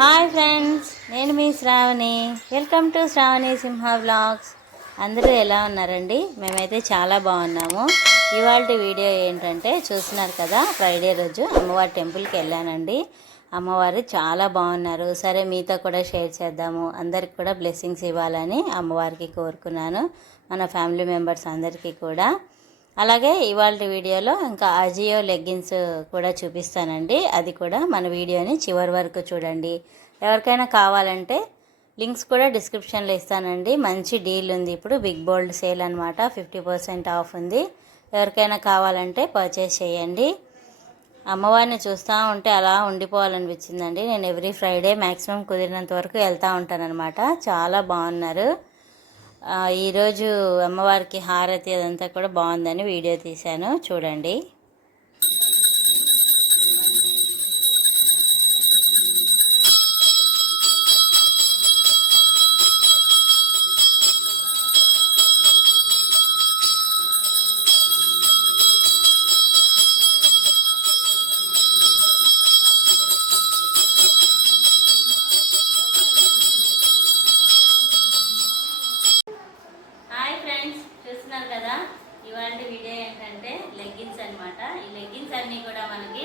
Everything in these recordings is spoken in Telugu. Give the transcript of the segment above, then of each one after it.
హాయ్ ఫ్రెండ్స్, నేను మీ Shravani. Welcome to Shravani Simha vlogs. అందరూ ఎలా ఉన్నారండి? మేమైతే చాలా బాగున్నాము. ఇవాళ వీడియో ఏంటంటే చూస్తున్నారు కదా, ఫ్రైడే రోజు అమ్మవారి టెంపుల్కి వెళ్ళానండి. అమ్మవారు చాలా బాగున్నారు. సరే మీతో కూడా షేర్ చేద్దాము, అందరికి కూడా బ్లెస్సింగ్స్ ఇవ్వాలని అమ్మవారికి కోరుకున్నాను, మన ఫ్యామిలీ మెంబర్స్ అందరికీ కూడా. అలాగే ఇవాళ వీడియోలో ఇంకా అజియో లెగ్గిన్స్ కూడా చూపిస్తానండి. అది కూడా మన వీడియోని చివరి వరకు చూడండి. ఎవరికైనా కావాలంటే లింక్స్ కూడా డిస్క్రిప్షన్లో ఇస్తానండి. మంచి డీల్ ఉంది, ఇప్పుడు బిగ్ బోల్డ్ సేల్ అనమాట, 50% ఆఫ్ ఉంది. ఎవరికైనా కావాలంటే పర్చేస్ చేయండి. అమ్మవారిని చూస్తూ ఉంటే అలా ఉండిపోవాలనిపించిందండి. నేను ఎవ్రీ ఫ్రైడే మ్యాక్సిమం కుదిరినంత వరకు వెళ్తూ ఉంటానన్నమాట. చాలా బాగున్నారు. ఈరోజు అమ్మవారికి హారతి అదంతా కూడా బాగుందని వీడియో తీశాను, చూడండి. చూస్తున్నారు కదా, ఇవాళ వీడియో ఏంటంటే లెగ్గిన్స్ అనమాట. ఈ లెగ్గిన్స్ అన్నీ కూడా మనకి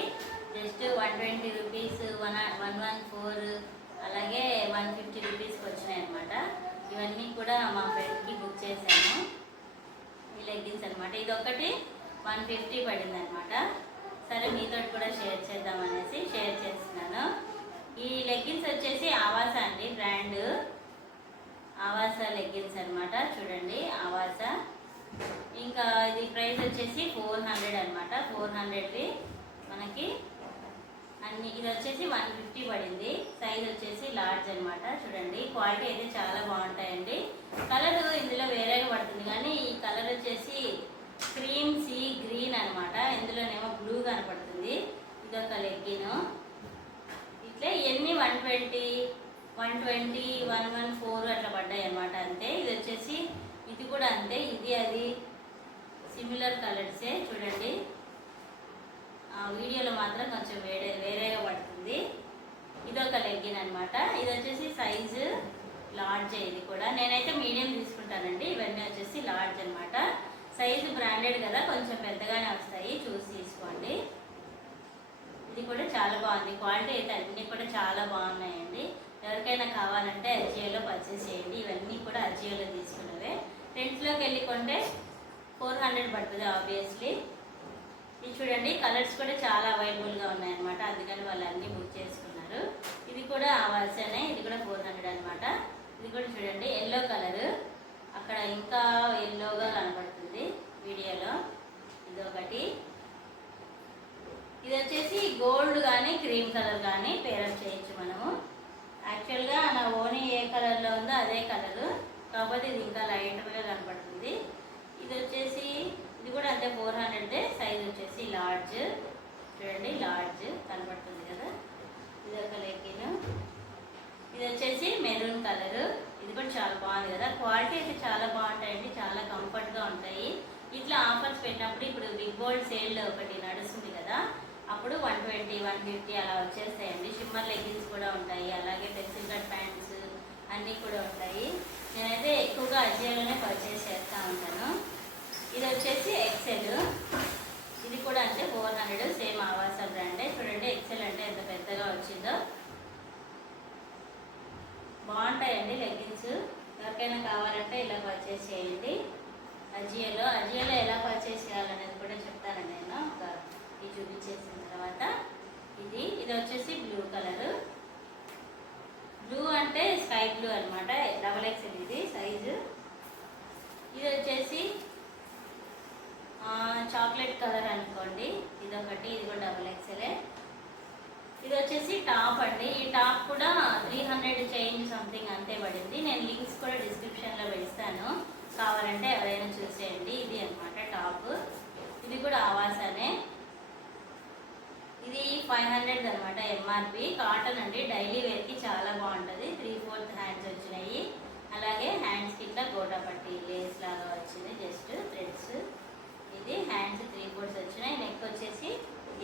జస్ట్ 120 రూపీస్, 114, అలాగే 150 రూపీస్కి వచ్చినాయి అనమాట. ఇవన్నీ కూడా మా ఫ్రెండ్కి బుక్ చేశాను. ఈ లెగ్గిన్స్ అనమాట, ఇది ఒకటి 150 పడింది అనమాట. సరే మీతో కూడా షేర్ చేద్దామనేసి షేర్ చేస్తున్నాను. ఈ లెగ్గిన్స్ వచ్చేసి ఆవాస అండి, బ్రాండ్ ఆవాస లెగ్గిన్స్ అనమాట. చూడండి, ఆవాస. ఇంకా ఇది ప్రైస్ వచ్చేసి 400 అనమాట. 400వి మనకి అన్ని. ఇది వచ్చేసి 150 పడింది. సైజ్ వచ్చేసి లార్జ్ అనమాట. చూడండి, క్వాలిటీ అయితే చాలా బాగుంటాయండి. కలర్ ఇందులో వేరేగా పడుతుంది, కానీ ఈ కలర్ వచ్చేసి క్రీమ్ సీ గ్రీన్ అనమాట. ఇందులోనేమో బ్లూ కనపడుతుంది. ఇదొక లెగ్గిన్. ఇట్లా ఇవన్నీ 120, 114 అట్లా పడ్డాయి అనమాట, అంతే. ఇది వచ్చేసి ఇది కూడా అంతే, ఇది అది సిమిలర్ కలర్సే. చూడండి, వీడియోలో మాత్రం కొంచెం వేరేగా పడుతుంది. ఇదొక లెగ్గిన్ అనమాట. ఇది వచ్చేసి సైజు లార్జ్. ఇది కూడా నేనైతే మీడియం తీసుకుంటానండి. ఇవన్నీ వచ్చేసి లార్జ్ అనమాట. సైజు బ్రాండెడ్ కదా, కొంచెం పెద్దగానే వస్తాయి, చూసి తీసుకోండి. ఇది కూడా చాలా బాగుంది. క్వాలిటీ అయితే అన్నీ కూడా చాలా బాగున్నాయండి. ఎవరికైనా కావాలంటే అజియోలో పర్చేస్ చేయండి. ఇవన్నీ కూడా అజియోలో తీసుకున్నవే. ట్రెండ్స్లోకి వెళ్ళి కొంటే 400 పడుతుంది ఆబ్వియస్లీ. ఇది చూడండి, కలర్స్ కూడా చాలా అవైలబుల్గా ఉన్నాయన్నమాట, అందుకని వాళ్ళు అన్నీ బుక్ చేసుకున్నారు. ఇది కూడా ఆవాసనే, ఇది కూడా 400 అనమాట. ఇది కూడా చూడండి, ఎల్లో కలరు, అక్కడ ఇంకా ఎల్లోగా కనపడుతుంది వీడియోలో. ఇది ఒకటి. ఇది వచ్చేసి గోల్డ్ కానీ క్రీమ్ కలర్ కానీ పేరప్ చేయొచ్చు మనము. యాక్చువల్గా నా ఓనీ ఏ కలర్లో ఉందో అదే కలరు, కాకపోతే ఇది ఇంకా లైట్గా కనపడుతుంది. ఇది వచ్చేసి ఇది కూడా అంతే, 400. సైజ్ వచ్చేసి లార్జ్. చూడండి, లార్జ్ కనపడుతుంది కదా. ఇది ఒక లెగ్గిన్. ఇది వచ్చేసి మెరూన్ కలరు. ఇది కూడా చాలా బాగుంది కదా. క్వాలిటీ అయితే చాలా బాగుంటాయండి, చాలా కంఫర్ట్గా ఉంటాయి. ఇట్లా ఆఫర్స్ పెట్టినప్పుడు ఇప్పుడు బిగ్ బోల్డ్ సేల్ ఒకటి నడుస్తుంది కదా, అప్పుడు 120, 150 అలా వచ్చేస్తాయండి. షిమ్మర్ లెగ్గిన్స్ కూడా ఉంటాయి, అలాగే పెన్సిల్ కట్ ప్యాంట్స్ అన్నీ కూడా ఉంటాయి. నేనైతే ఎక్కువగా అజియోలోనే పర్చేస్ చేస్తూ ఉంటాను. ఇది వచ్చేసి ఎక్సెల్. ఇది కూడా అంటే 400, సేమ్ ఆవాస బ్రాండే. చూడండి, ఎక్సెల్ అంటే ఎంత పెద్దగా వచ్చిందో. బాగుంటాయండి లెగ్గిన్స్. ఎవరికైనా కావాలంటే ఇలా పర్చేస్ చేయండి అజియోలో. అజియోలో ఎలా పర్చేస్ చేయాలనేది కూడా చెప్తాను నేను ఇది చూపించేసిన తర్వాత. ఇది వచ్చేసి బ్లూ కలరు. బ్లూ అంటే స్కై బ్లూ అనమాట, XXL ఇది సైజు. ఇది వచ్చేసి చాక్లెట్ కలర్ అనుకోండి, ఇదొకటి. ఇది కూడా XXL. ఇది వచ్చేసి టాప్ అండి. ఈ టాప్ కూడా 300 చేంజ్ సంథింగ్ అంతే పడింది. నేను లింక్స్ కూడా డిస్క్రిప్షన్లో వేస్తాను, కావాలంటే ఎవరైనా చూసేయండి. ఇది అనమాట టాప్. ఇది కూడా ఆవాసనే. ఇది 500 అనమాట ఎంఆర్పి. కాటన్ అండి, డైలీ వేర్కి చాలా బాగుంటుంది. 3/4 హ్యాండ్స్ వచ్చినాయి. అలాగే హ్యాండ్స్కి ఇట్లా గోటా పట్టి లేస్ లాగా వచ్చింది, జస్ట్ థ్రెడ్స్. ఇది హ్యాండ్స్ 3/4 వచ్చినాయి. నెక్ వచ్చేసి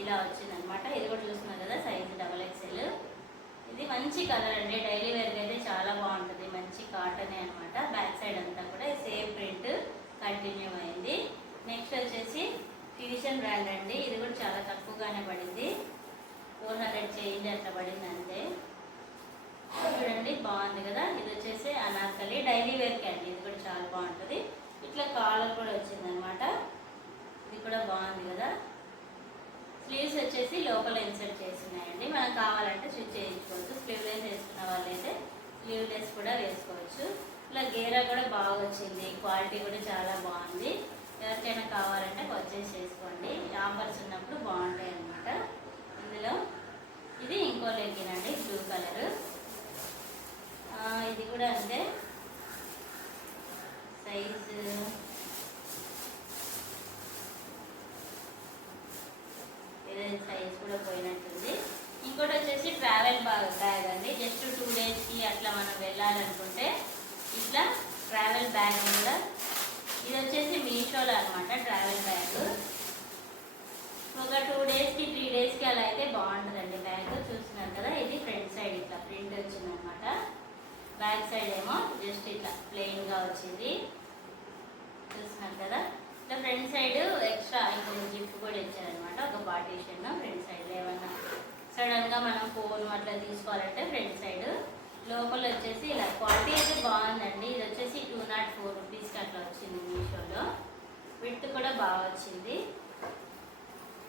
ఇలా వచ్చింది అనమాట. ఇది కూడా చూస్తున్నారు కదా, సైజు XXL. ఇది మంచి మంచి కలర్ అండి, డైలీ వేర్కి అయితే చాలా బాగుంటుంది. మంచి కాటన్ అనమాట. బ్యాక్ సైడ్ అంతా కూడా సేమ్ ప్రింట్ కంటిన్యూ అయింది. నెక్స్ట్ వచ్చేసి ఫ్యూషన్ బ్రాండ్ అండి. ఇది కూడా చాలా తక్కువగానే పడింది, 400 చేంజ్ అట్లా పడింది అంతే. చూడండి బాగుంది కదా. ఇది వచ్చేసి అనార్కలి డైలీ వేర్కి అండి. ఇది కూడా చాలా బాగుంటుంది. ఇట్లా కాలర్ కూడా వచ్చింది అనమాట. ఇది కూడా బాగుంది కదా. స్లీవ్స్ వచ్చేసి లోపల ఇన్సర్ట్ చేస్తున్నాయండి. మనం కావాలంటే స్టిచ్ చేయించుకోవచ్చు. స్లీవ్లెస్ వేసుకున్న వాళ్ళైతే స్లీవ్లెస్ కూడా వేసుకోవచ్చు. ఇట్లా గేరా కూడా బాగా వచ్చింది, క్వాలిటీ కూడా చాలా బాగుంది. ఎవరికైనా కావాలంటే పర్చేస్ చేసుకోండి, ఆఫర్స్ ఉన్నప్పుడు బాగుంటాయి అన్నమాట. ఇందులో ఇది ఇంకో లెగ్గిన్ అండి, బ్లూ కలర్. ఇది కూడా అంతే సైజు. సైజ్ కూడా పోయినట్టుంది. ఇంకోటి వచ్చేసి ట్రావెల్ బ్యాగ్ అండి. జస్ట్ 2 డేస్కి అట్లా మనం వెళ్ళాలనుకుంటే ఇట్లా ట్రావెల్ బ్యాగ్ కూడా. ఇది వచ్చేసి మీషోలో అనమాట ట్రావెల్ బ్యాగ్. ఒక 2 డేస్కి 3 డేస్కి అలా అయితే బాగుంటుందండి బ్యాగ్. చూస్తున్నారు కదా, ఇది ఫ్రంట్ సైడ్ ఇట్లా ప్రింట్ వచ్చిందనమాట. బ్యాక్ సైడ్ ఏమో జస్ట్ ఇట్లా ప్లెయిన్గా వచ్చింది. చూస్తున్నారు కదా. ఇట్లా ఫ్రంట్ సైడ్ ఎక్స్ట్రా ఇంకొక జిప్ కూడా ఇచ్చారనమాట, ఒక పార్టీషన్ ఫ్రంట్ సైడ్. ఏమన్నా సడన్గా మనం ఫోన్ అట్లా తీసుకోవాలంటే ఫ్రంట్ సైడ్. లోపల వచ్చేసి ఇలా క్వాలిటీ అయితే బాగుందండి. ఇది వచ్చేసి 204 రూపీస్కి అట్లా వచ్చింది మీషోలో. విత్ కూడా బాగా వచ్చింది.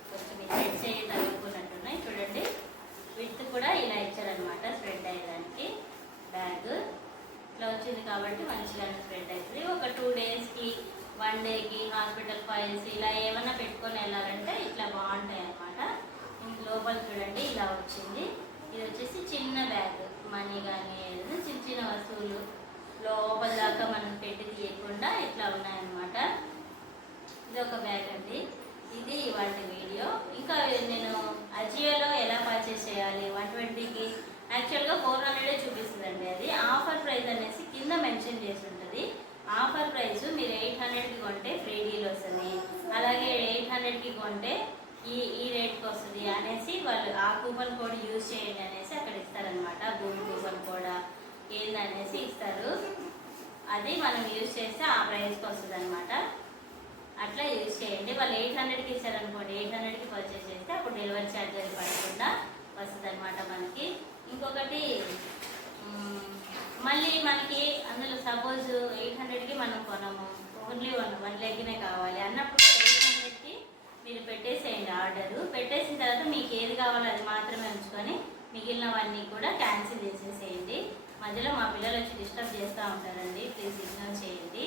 కొంచెం స్ప్రెడ్ చేయి తగ్గుకున్నట్టున్నాయి చూడండి. విత్ కూడా ఇలా ఇచ్చారనమాట స్ప్రెడ్ అయ్యేదానికి. బ్యాగ్ ఇట్లా వచ్చింది కాబట్టి మంచిగానే స్ప్రెడ్ అవుతుంది. ఒక 2 డేస్కి 1 డేకి హాస్పిటల్ ఫైల్స్ ఇలా ఏమన్నా పెట్టుకొని వెళ్ళాలంటే ఇట్లా బాగుంటాయి అన్నమాట. ఇంక లోపల చూడండి ఇలా వచ్చింది. ఇది వచ్చేసి చిన్న బ్యాగ్, మనీ కానీ ఏదైనా చిన్న చిన్న వస్తువులు లోపల దాకా మనం పెట్టి తీయకుండా ఇట్లా ఉన్నాయన్నమాట. ఇది ఒక బ్యాగ్ అండి. ఇది ఇవాళ వీడియో. ఇంకా నేను అజియోలో ఎలా పర్చేస్ చేయాలి 120కి యాక్చువల్గా 400 చూపిస్తుందండి. అది ఆఫర్ ప్రైస్ అనేసి కింద మెన్షన్ చేసి ఉంటుంది. ఆఫర్ ప్రైస్ మీరు 800కి కొంటే ఫ్రీ డీల్ వస్తుంది, అలాగే 800కి కొంటే ఈ రేట్కి వస్తుంది అనేసి వాళ్ళు ఆ కూపన్ కోడ్ యూజ్ చేయండి అనేసి అక్కడ ఇస్తారనమాట. గూగుల్ కూపన్ కోడ్ ఏందనేసి ఇస్తారు. అది మనం యూజ్ చేస్తే ఆ ప్రైస్కి వస్తుంది అనమాట. అట్లా యూజ్ చేయండి. వాళ్ళు 800కి ఇచ్చారనుకోండి, 800కి పర్చేస్ చేస్తే అప్పుడు డెలివరీ ఛార్జ్ అది పడకుండా వస్తుంది అనమాట మనకి. ఇంకొకటి మళ్ళీ మనకి అందులో సపోజ్ 800కి మనం కొనము, ఓన్లీ 1 లెగ్గినే కావాలి అన్నప్పుడు 800కి మీరు పెట్టేసేయండి ఆర్డరు. పెట్టేసిన తర్వాత మీకు ఏది కావాలో అది మాత్రమే ఉంచుకొని మిగిలినవన్నీ కూడా క్యాన్సిల్ చేసేసేయండి. మధ్యలో మా పిల్లలు వచ్చి డిస్టర్బ్ చేస్తూ ఉంటారండి, ప్లీజ్ ఇగ్నోర్ చేయండి.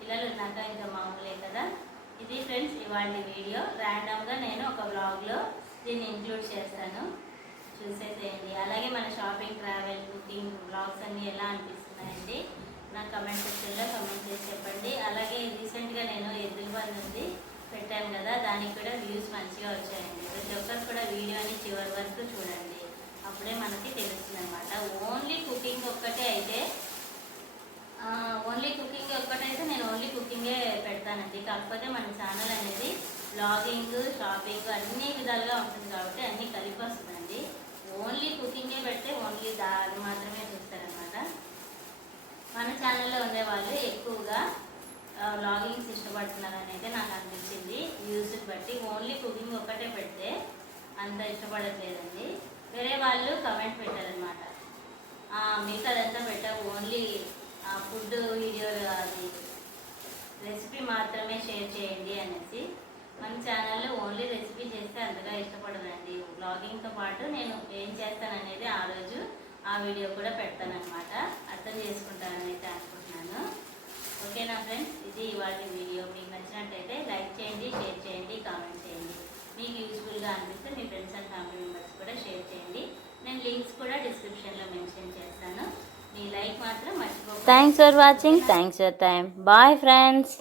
పిల్లలు ఉన్నాక ఇంకా మామూలే కదా. ఇది ఫ్రెండ్స్ ఇవాళ వీడియో. ర్యాండమ్గా నేను ఒక బ్లాగ్లో దీన్ని ఇంక్లూడ్ చేస్తాను, చూసేసేయండి. అలాగే మన షాపింగ్, ట్రావెల్, కుకింగ్ బ్లాగ్స్ అన్నీ ఎలా అనిపిస్తున్నాయండి నా కమెంట్ సెక్షన్లో కమెంట్ చేసి చెప్పండి. అలాగే రీసెంట్గా నేను ఎద్దుల బండి ఉంది పెట్టాను కదా, దానికి కూడా వ్యూస్ మంచిగా వచ్చాయండి. ప్రతి ఒక్కరు కూడా వీడియోని చివరి వరకు చూడండి, అప్పుడే మనకి తెలుస్తుంది అనమాట. ఓన్లీ కుకింగ్ ఒక్కటైతే నేను ఓన్లీ కుకింగే పెడతానండి. కాకపోతే మన ఛానల్ అనేది బ్లాగింగ్, షాపింగ్ అన్ని విధాలుగా ఉంటుంది కాబట్టి అన్నీ కలిపి వస్తుందండి. ఓన్లీ కుకింగే పెడితే ఓన్లీ దాన్ని మాత్రమే చూస్తారనమాట. మన ఛానల్లో ఉండేవాళ్ళు ఎక్కువగా వ్లాగింగ్స్ ఇష్టపడుతున్నారని అయితే నాకు అనిపించింది వ్యూస్ని బట్టి. ఓన్లీ కుకింగ్ ఒక్కటే పెడితే అంత ఇష్టపడట్లేదండి. వేరే వాళ్ళు కమెంట్ పెట్టారనమాట, మీకు అదంతా పెట్టావు, ఓన్లీ ఫుడ్ వీడియో అది రెసిపీ మాత్రమే షేర్ చేయండి అనేసి. మన ఛానల్లో ఓన్లీ రెసిపీ చేస్తే అంతగా ఇష్టపడదండి. వ్లాగింగ్తో పాటు నేను ఏం చేస్తాననేది ఆ రోజు ఆ వీడియో కూడా పెడతానమాట. అర్థం చేసుకుంటారని అయితే అనుకుంటున్నాను. ఓకేనా ఫ్రెండ్స్, ఇది ఇవాళ వీడియో. మీకు నచ్చినట్టయితే లైక్ చేయండి, షేర్ చేయండి, కామెంట్ చేయండి. మీకు యూస్ఫుల్గా అనిపిస్తే మీ ఫ్రెండ్స్ అండ్ ఫ్యామిలీ మెంబర్స్ కూడా షేర్ చేయండి. నేను లింక్స్ కూడా డిస్క్రిప్షన్లో మెన్షన్ చేస్తాను. మీ లైక్ మాత్రం మర్చిపోకండి. Thanks for watching. Thanks for time. Bye friends.